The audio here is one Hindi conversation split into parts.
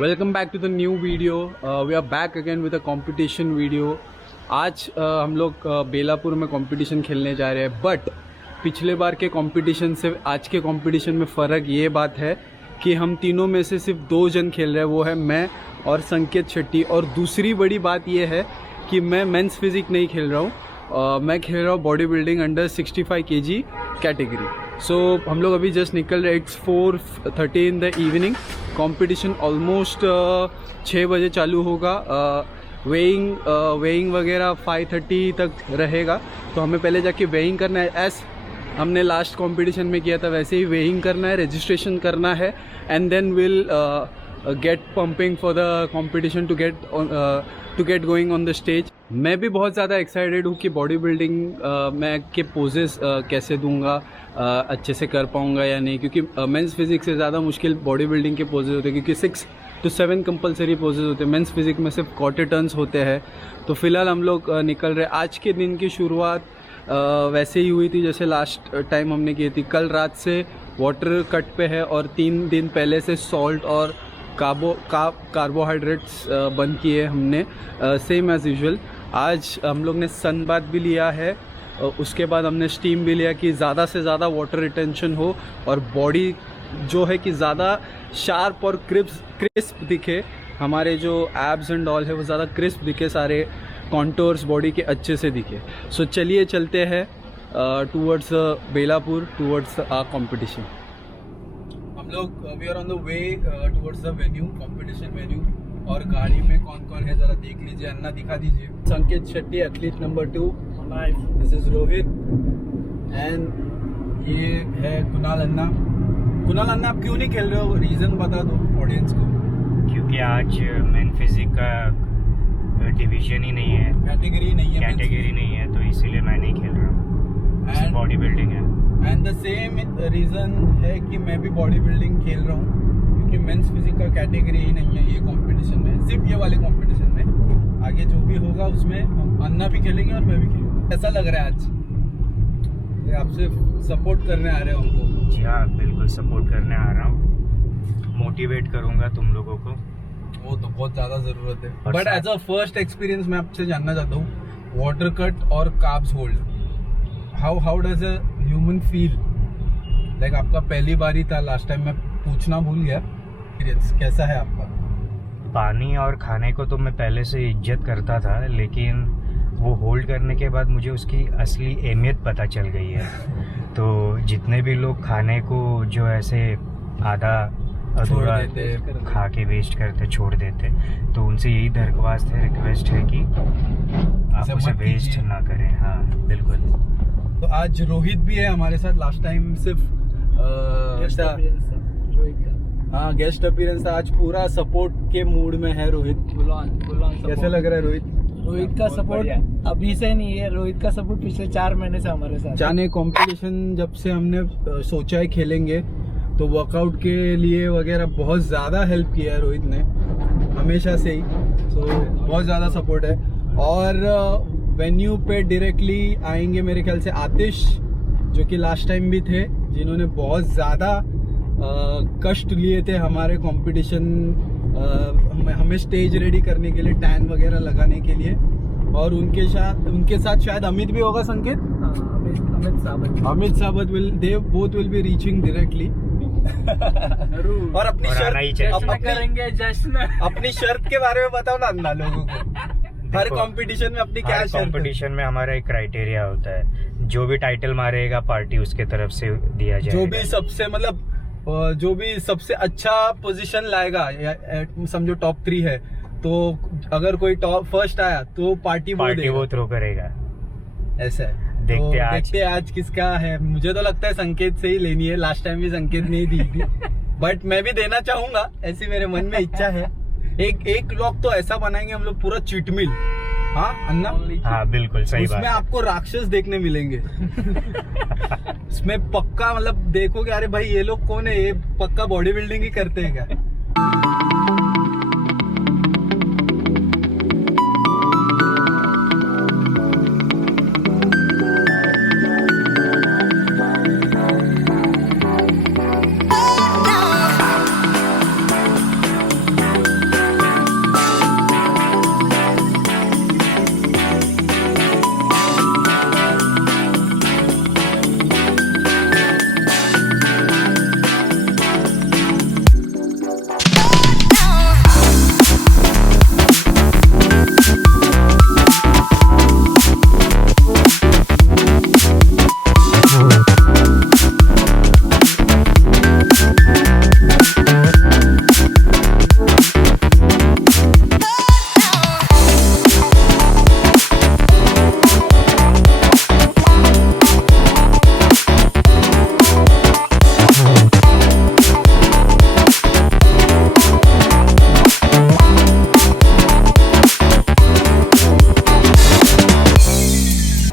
Welcome back to the new video. We are back again with a competition video. आज हम लोग बेलापुर में कंपटीशन खेलने जा रहे हैं. बट पिछले बार के कंपटीशन से आज के कंपटीशन में फ़र्क ये बात है कि हम तीनों में से सिर्फ 2 जन खेल रहे हैं. वो है मैं और संकेत शेट्टी. और दूसरी बड़ी बात ये है कि मैं मेंस फिजिक नहीं खेल रहा हूँ. मैं खेल रहा हूँ body building under 65 kg category. So हम लोग अभी जस्ट निकल रहे. It's 4:30 in the evening. Competition almost 6 बजे चालू होगा. वेइंग वगैरह 5:30 तक रहेगा. तो हमें पहले जाके वेइंग करना है. एस हमने लास्ट कंपटीशन में किया था वैसे ही वेइंग करना है, रजिस्ट्रेशन करना है, and then will get pumping for the competition to get going on the stage. मैं भी बहुत ज़्यादा एक्साइटेड हूँ कि बॉडी बिल्डिंग मैं के पोजेस कैसे दूंगा, अच्छे से कर पाऊँगा या नहीं. क्योंकि मेंस फिजिक से ज़्यादा मुश्किल बॉडी बिल्डिंग के पोजेस होते हैं, क्योंकि 6 to 7 कंपलसरी पोजेस होते हैं. मेंस फिजिक में सिर्फ क्वार्टर टर्न्स होते हैं. तो फिलहाल हम लोग निकल रहे. आज के दिन की शुरुआत वैसे ही हुई थी जैसे लास्ट टाइम हमने की थी. कल रात से वाटर कट पे है और 3 दिन पहले से सॉल्ट और कार्बोहाइड्रेट्स बंद किए हमने, सेम एज़ यूजुअल. आज हम लोग ने सन बाथ भी लिया है. उसके बाद हमने स्टीम भी लिया कि ज़्यादा से ज़्यादा वाटर रिटेंशन हो और बॉडी जो है कि ज़्यादा शार्प और क्रिस्प दिखे. हमारे जो एब्स एंड ऑल है वो ज़्यादा क्रिस्प दिखे, सारे कॉन्टोर्स बॉडी के अच्छे से दिखे. सो चलिए चलते हैं towards Belapur, towards our competition. हम लोग we are on the way towards the venue, competition venue. और गाड़ी में कौन कौन है ज़रा देख लीजिए. अन्ना दिखा दीजिए. संकेत Shetty athlete number 2. This is Rohit. And ये है कुणाल अन्ना. कुणाल अन्ना, आप क्यों नहीं खेल रहे हो? रीज़न बता दो ऑडियंस को. क्योंकि आज मेन फिजिक का डिवीजन ही नहीं है, कैटेगरी नहीं है, तो इसीलिए मैं नहीं खेल रहा हूँ. बॉडी बिल्डिंग है. एंड द सेम रीज़न है कि मैं भी बॉडी बिल्डिंग खेल रहा हूँ क्योंकि मेंस फिजिक का कैटेगरी ही नहीं है ये कंपटीशन में, सिर्फ ये वाले कंपटीशन में. आगे जो भी होगा उसमें हम अन्ना भी खेलेंगे और मैं भी खेलूँगा. ऐसा लग रहा है आज ये आपसे सपोर्ट करने आ रहे हो हमको. जी हाँ, बिल्कुल सपोर्ट करने आ रहा हूँ. मोटिवेट करूँगा तुम लोगों को. वो तो बहुत ज़्यादा ज़रूरत है. But as a first experience मैं आपसे जानना चाहता हूँ, वाटर कट और carbs hold, how does a human feel? Like आपका पहली बार ही था, लास्ट टाइम मैं पूछना भूल गया. एक्सपीरियंस कैसा है आपका? पानी और खाने को तो मैं पहले से इज्जत करता था, लेकिन वो होल्ड करने के बाद मुझे उसकी असली अहमियत पता चल गई है. तो जितने भी लोग खाने को जो ऐसे आधा अधूरा खा के वेस्ट करते, छोड़ देते, तो उनसे यही दरख्वास्त है, रिक्वेस्ट है कि आप उसे वेस्ट ना करें. हाँ बिल्कुल. तो आज रोहित भी है हमारे साथ. लास्ट टाइम सिर्फ गेस्ट अपीयरेंस था. आज पूरा सपोर्ट के मूड में है रोहित. कैसे लग रहा है रोहित? रोहित का सपोर्ट अभी से नहीं है, रोहित का सपोर्ट पिछले 4 महीने से हमारे साथ. जाने कंपटीशन जब से हमने सोचा है खेलेंगे तो वर्कआउट के लिए वगैरह बहुत ज़्यादा हेल्प किया है रोहित ने, हमेशा से ही. तो बहुत ज़्यादा सपोर्ट है. और वेन्यू पे डायरेक्टली आएंगे मेरे ख्याल से आतिश, जो कि लास्ट टाइम भी थे, जिन्होंने बहुत ज़्यादा कष्ट लिए थे हमारे कंपटीशन, हमें स्टेज रेडी करने के लिए, टैन वगैरह लगाने के लिए. और उनके साथ शायद अमित भी होगा. संकेत, अमित सावत विल बी रीचिंग डायरेक्टली. और अपनी शर्त के बारे में बताओ ना अन्ना लोगों को. हर कंपटीशन में अपनी क्या शर्त? कंपटीशन में हमारा एक क्राइटेरिया होता है, जो भी टाइटल मारेगा पार्टी उसके तरफ से दिया जाएगा. जो भी सबसे अच्छा पोजीशन लाएगा, समझो टॉप 3 है, तो अगर कोई टॉप फर्स्ट आया तो पार्टी वो थ्रो करेगा. ऐसा है. देखते आज किसका है. मुझे तो लगता है संकेत से ही लेनी है. लास्ट टाइम भी संकेत नहीं दी थी. बट मैं भी देना चाहूंगा, ऐसी मेरे मन में इच्छा है. एक व्लॉग तो ऐसा बनाएंगे हम लोग, पूरा चीट मिल. हाँ अन्ना? हाँ बिल्कुल सही बात. उसमें आपको राक्षस देखने मिलेंगे. इसमें पक्का मतलब देखोगे, अरे भाई ये लोग कौन है, ये पक्का बॉडी बिल्डिंग ही करते हैं क्या.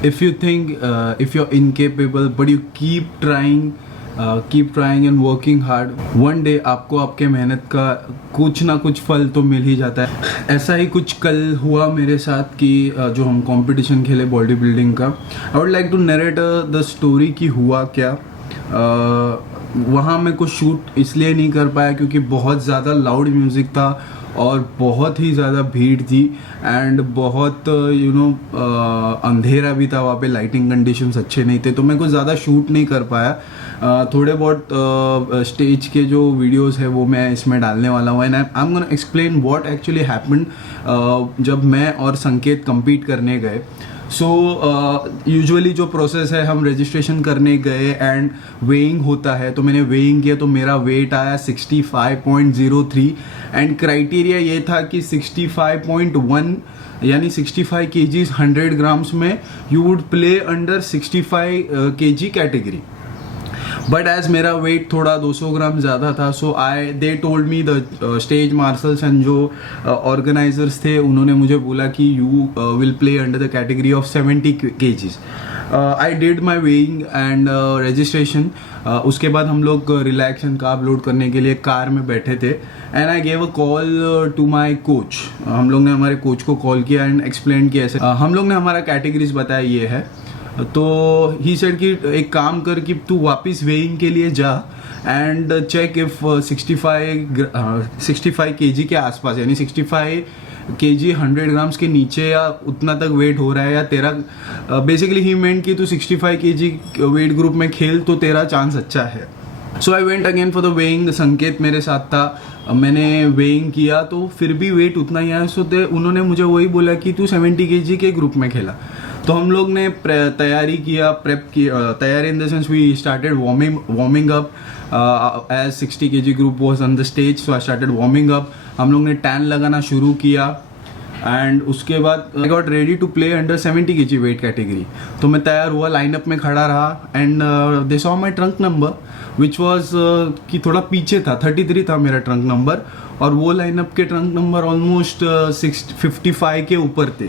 if you think if you're incapable but you keep trying and working hard, one day आपको आपके मेहनत का कुछ ना कुछ फल तो मिल ही जाता है। ऐसा ही कुछ कल हुआ मेरे साथ कि जो हम कंपटीशन खेले बॉडी बिल्डिंग का, I would like to narrate the story कि हुआ क्या। वहाँ मैं कुछ शूट इसलिए नहीं कर पाया क्योंकि बहुत ज़्यादा लाउड म्यूज़िक था और बहुत ही ज़्यादा भीड़ थी एंड बहुत अंधेरा भी था वहाँ पे, लाइटिंग कंडीशंस अच्छे नहीं थे, तो मैं कुछ ज़्यादा शूट नहीं कर पाया। थोड़े बहुत स्टेज के जो वीडियोस है वो मैं इसमें डालने वाला हूँ and I am gonna explain what actually happened जब मैं और संकेत compete करने गए। सो यूजुअली जो प्रोसेस है, हम रजिस्ट्रेशन करने गए एंड वेइंग होता है, तो मैंने वेइंग किया तो मेरा वेट आया 65.03 एंड क्राइटेरिया ये था कि 65.1 यानी 65 kgs 100 grams में you would play under 65 kg category. But as मेरा वेट थोड़ा 200 ग्राम ज़्यादा था, so they told me the stage marshals and जो ऑर्गेनाइजर्स थे उन्होंने मुझे बोला कि you will play under the category of 70 kgs। I did my weighing and registration. उसके बाद हम लोग रिलैक्स एंड कार्ब लोड करने के लिए कार में बैठे थे and I gave a call to my coach. हम लोग ने हमारे कोच को कॉल किया एंड एक्सप्लेन किया ऐसे। हम लोग ने हमारा कैटेगरीज बताया ये है, तो ही सेड कि एक काम कर कि तू वापस वेइंग के लिए जा एंड चेक इफ 65 kg के आसपास यानी 65 kg 100 grams के नीचे या उतना तक वेट हो रहा है या तेरा बेसिकली ही मेंट कि तू 65 kg वेट ग्रुप में खेल तो तेरा चांस अच्छा है। So I went again for the weighing. Sanket मेरे साथ था, मैंने वेइंग किया तो फिर भी वेट उतना ही आया। सो उन्होंने मुझे वही बोला कि तू 70 kg के ग्रुप में खेला। तो हम लोग ने तैयारी किया, प्रेप किया। तैयारी in the sense we started warming up as 60 kg group was on the stage, so I started warming up. हम लोग ने टैन लगाना शुरू किया एंड उसके बाद I got ready to play under 70 kg weight category. तो मैं तैयार हुआ, लाइनअप में खड़ा रहा and they saw my trunk number which was कि थोड़ा पीछे था, 33 था मेरा ट्रंक नंबर और वो लाइनअप के ट्रंक नंबर ऑलमोस्ट 55 के ऊपर थे।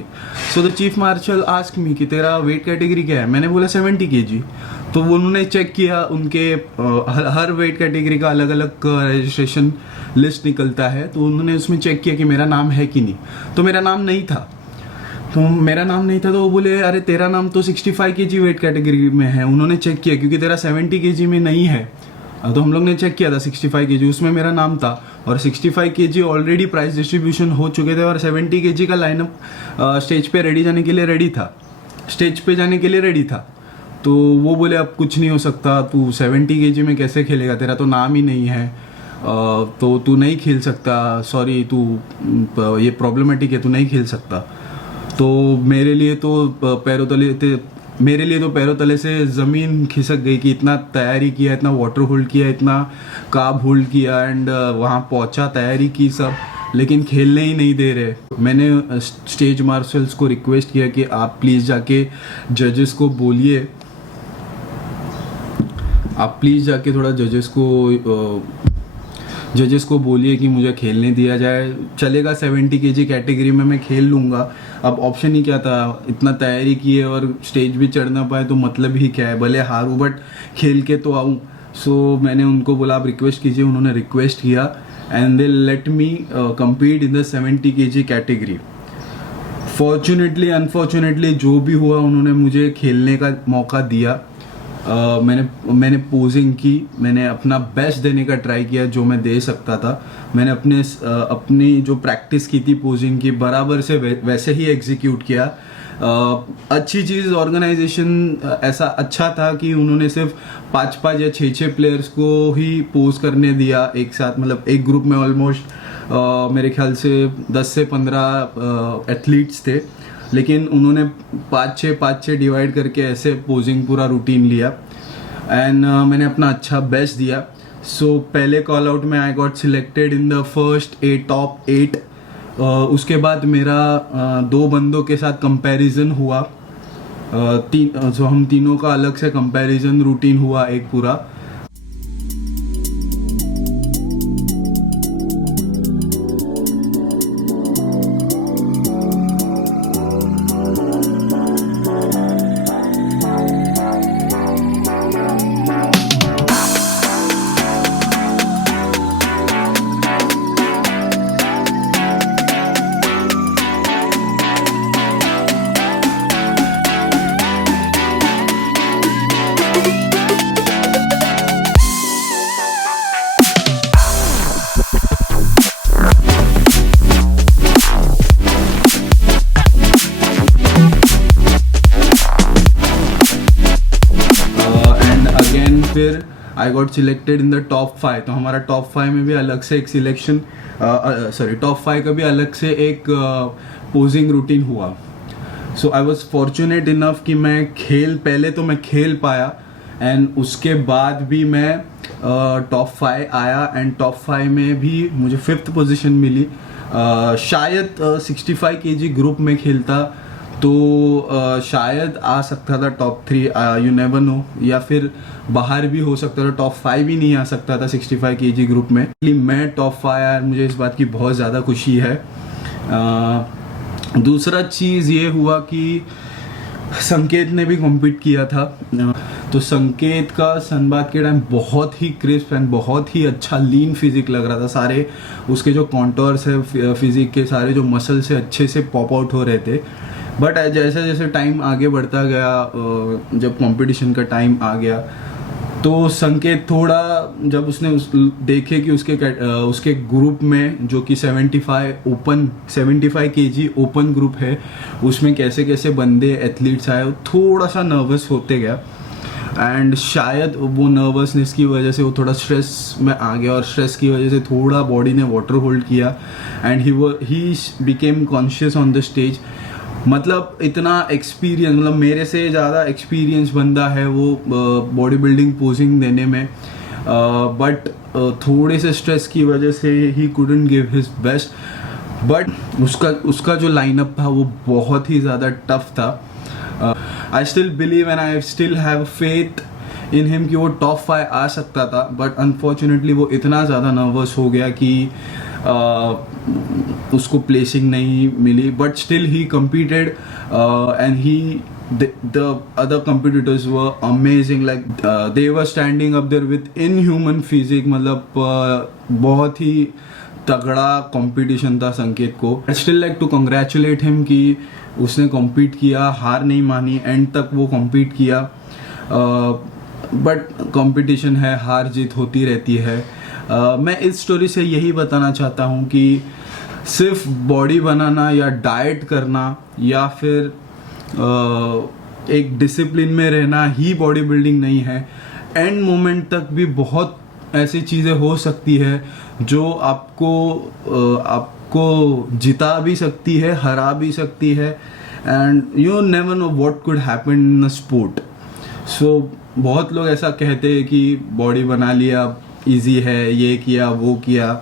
So the chief marshal ask me कि तेरा वेट कैटेगरी क्या है। मैंने बोला 70 kg। तो उन्होंने चेक किया, उनके हर वेट कैटेगरी का अलग अलग रजिस्ट्रेशन लिस्ट निकलता है, तो उन्होंने उसमें चेक किया कि मेरा नाम है कि नहीं। तो मेरा नाम नहीं था, तो वो बोले अरे तेरा नाम तो 65 kg वेट कैटेगरी में है। उन्होंने चेक किया क्योंकि तेरा 70 kg में नहीं है। तो हम लोग ने चेक किया था 65 kg, उसमें मेरा नाम था और 65 kg ऑलरेडी प्राइस डिस्ट्रीब्यूशन हो चुके थे और 70 kg का लाइनअप स्टेज पे जाने के लिए रेडी था। तो वो बोले अब कुछ नहीं हो सकता, तू 70 kg में कैसे खेलेगा, तेरा तो नाम ही नहीं है, तो तू नहीं खेल सकता, सॉरी तू ये प्रॉब्लमेटिक है, तू नहीं खेल सकता। तो मेरे लिए तो पैरों तले से ज़मीन खिसक गई कि इतना तैयारी किया, इतना वाटर होल्ड किया, इतना कार्ब होल्ड किया एंड वहाँ पहुँचा, तैयारी की सब, लेकिन खेलने ही नहीं दे रहे। मैंने स्टेज मार्शल्स को रिक्वेस्ट किया कि आप प्लीज़ जाके जजेस को बोलिए, आप प्लीज़ जाके थोड़ा जजेस को बोलिए कि मुझे खेलने दिया जाए। चलेगा 70 kg कैटेगरी में मैं खेल लूँगा। अब ऑप्शन ही क्या था, इतना तैयारी की है और स्टेज भी चढ़ ना पाए तो मतलब ही क्या है, भले हारूँ बट खेल के तो आऊँ। सो मैंने उनको बोला आप रिक्वेस्ट कीजिए, उन्होंने रिक्वेस्ट किया and they let me compete in the 70 kg category. Fortunately unfortunately जो भी हुआ, उन्होंने मुझे खेलने का मौका दिया। मैंने पोजिंग की, मैंने अपना बेस्ट देने का ट्राई किया जो मैं दे सकता था। मैंने अपनी जो प्रैक्टिस की थी पोजिंग की बराबर से वैसे ही एग्जीक्यूट किया। अच्छी चीज़ ऑर्गेनाइजेशन ऐसा अच्छा था कि उन्होंने सिर्फ 5 या 6 प्लेयर्स को ही पोज करने दिया एक साथ, मतलब एक ग्रुप में ऑलमोस्ट मेरे ख्याल से 10 से 15 एथलीट्स थे, लेकिन उन्होंने 5-6 डिवाइड करके ऐसे पोजिंग पूरा रूटीन लिया एंड मैंने अपना अच्छा बेस्ट दिया। सो पहले कॉल आउट में I got selected in the first top 8। उसके बाद मेरा 2 बंदों के साथ कंपैरिजन हुआ, जो हम तीनों का अलग से कंपैरिजन रूटीन हुआ एक पूरा। I got selected in the top 5। तो हमारा टॉप 5 में भी अलग से एक सिलेक्शन, टॉप 5 का भी अलग से एक पोजिंग रूटीन हुआ। सो आई वॉज फॉर्चुनेट इनफ कि मैं पहले तो मैं खेल पाया, एंड उसके बाद भी मैं टॉप 5 आया, एंड टॉप 5 में भी मुझे 5th पोजीशन मिली। शायद 65 kg ग्रुप में खेलता तो शायद आ सकता था टॉप 3, यू नेवर नो, या फिर बाहर भी हो सकता था, टॉप 5 भी नहीं आ सकता था 65 kg ग्रुप में। मैं टॉप 5 आया, मुझे इस बात की बहुत ज़्यादा खुशी है। दूसरा चीज़ ये हुआ कि संकेत ने भी कॉम्पीट किया था। तो संकेत का सनबाथ के टाइम बहुत ही क्रिस्प एंड बहुत ही अच्छा लीन फिजिक लग रहा था। सारे उसके जो कॉन्टोर्स है फिजिक के, सारे जो मसल से अच्छे से पॉप आउट हो रहे थे। बट जैसे जैसे टाइम आगे बढ़ता गया, जब कंपटीशन का टाइम आ गया, तो संकेत थोड़ा, जब उसने देखे कि उसके ग्रुप में जो कि 75 kg ओपन ग्रुप है, उसमें कैसे कैसे बंदे एथलीट्स आए, थोड़ा सा नर्वस होते गया। एंड शायद वो नर्वसनेस की वजह से वो थोड़ा स्ट्रेस में आ गया, और स्ट्रेस की वजह से थोड़ा बॉडी ने वाटर होल्ड किया, and he became conscious on the stage. मतलब इतना एक्सपीरियंस, मतलब मेरे से ज़्यादा एक्सपीरियंस बंदा है वो बॉडी बिल्डिंग पोजिंग देने में, बट थोड़े से स्ट्रेस की वजह से he couldn't give his best. But उसका जो लाइनअप था वो बहुत ही ज़्यादा टफ था। I still believe and I still have faith in him कि वो टॉप 5 आ सकता था, बट अनफॉर्चुनेटली वो इतना ज़्यादा नर्वस हो गया कि उसको प्लेसिंग नहीं मिली। But still he competed and the other competitors were amazing, like they were standing up there with inhuman physique। मतलब बहुत ही तगड़ा कंपटीशन था संकेत को। I still like to congratulate him कि उसने कॉम्पीट किया, हार नहीं मानी, एंड तक वो कॉम्पीट किया। बट कंपटीशन है, हार जीत होती रहती है। मैं इस स्टोरी से यही बताना चाहता हूँ कि सिर्फ बॉडी बनाना या डाइट करना या फिर एक डिसिप्लिन में रहना ही बॉडी बिल्डिंग नहीं है। एंड मोमेंट तक भी बहुत ऐसी चीज़ें हो सकती है जो आपको जिता भी सकती है, हरा भी सकती है, and you never know what could happen in a sport. So बहुत लोग ऐसा कहते हैं कि बॉडी बना लिया, इजी है, ये किया वो किया,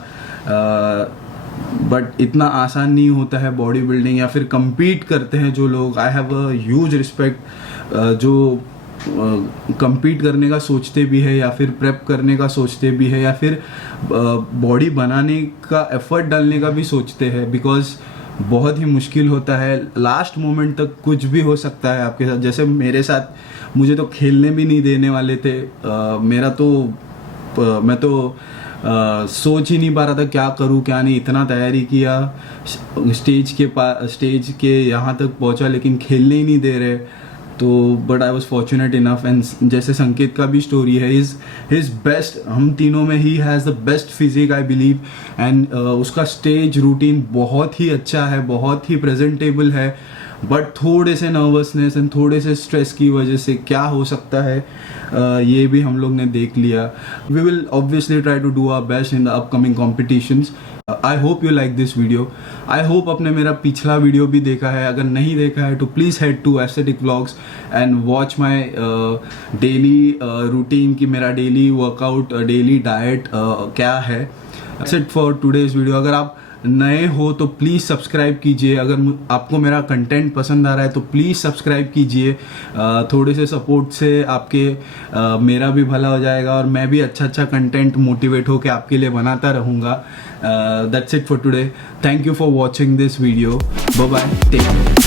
बट इतना आसान नहीं होता है बॉडी बिल्डिंग। या फिर compete करते हैं जो लोग, I have a huge respect जो compete करने का सोचते भी है, या फिर प्रेप करने का सोचते भी है, या फिर बॉडी बनाने का एफर्ट डालने का भी सोचते हैं, बिकॉज बहुत ही मुश्किल होता है। लास्ट मोमेंट तक कुछ भी हो सकता है आपके साथ। जैसे मेरे साथ, मुझे तो खेलने भी नहीं देने वाले थे। मैं तो सोच ही नहीं पा रहा था क्या करूं क्या नहीं, इतना तैयारी किया, स्टेज के यहाँ तक पहुंचा, लेकिन खेलने ही नहीं दे रहे। तो but I was fortunate enough, and जैसे संकेत का भी स्टोरी है, हिज बेस्ट, हम तीनों में ही has the best physique I believe, and उसका स्टेज रूटीन बहुत ही अच्छा है, बहुत ही प्रेजेंटेबल है। बट थोड़े से नर्वसनेस एंड थोड़े से स्ट्रेस की वजह से क्या हो सकता है, ये भी हम लोग ने देख लिया। We will obviously try to do our best in the upcoming competitions. I hope you like this video. I hope आपने मेरा पिछला वीडियो भी देखा है। अगर नहीं देखा है तो please head to aesthetic vlogs and watch my daily routine कि मेरा डेली वर्कआउट, डेली डाइट क्या है। That's it for today's video. अगर आप नए हो तो प्लीज़ सब्सक्राइब कीजिए। अगर आपको मेरा कंटेंट पसंद आ रहा है तो प्लीज़ सब्सक्राइब कीजिए। थोड़े से सपोर्ट से आपके मेरा भी भला हो जाएगा, और मैं भी अच्छा कंटेंट मोटिवेट होकर आपके लिए बनाता रहूँगा। That's it for today. Thank you for watching this video. Bye bye, take care.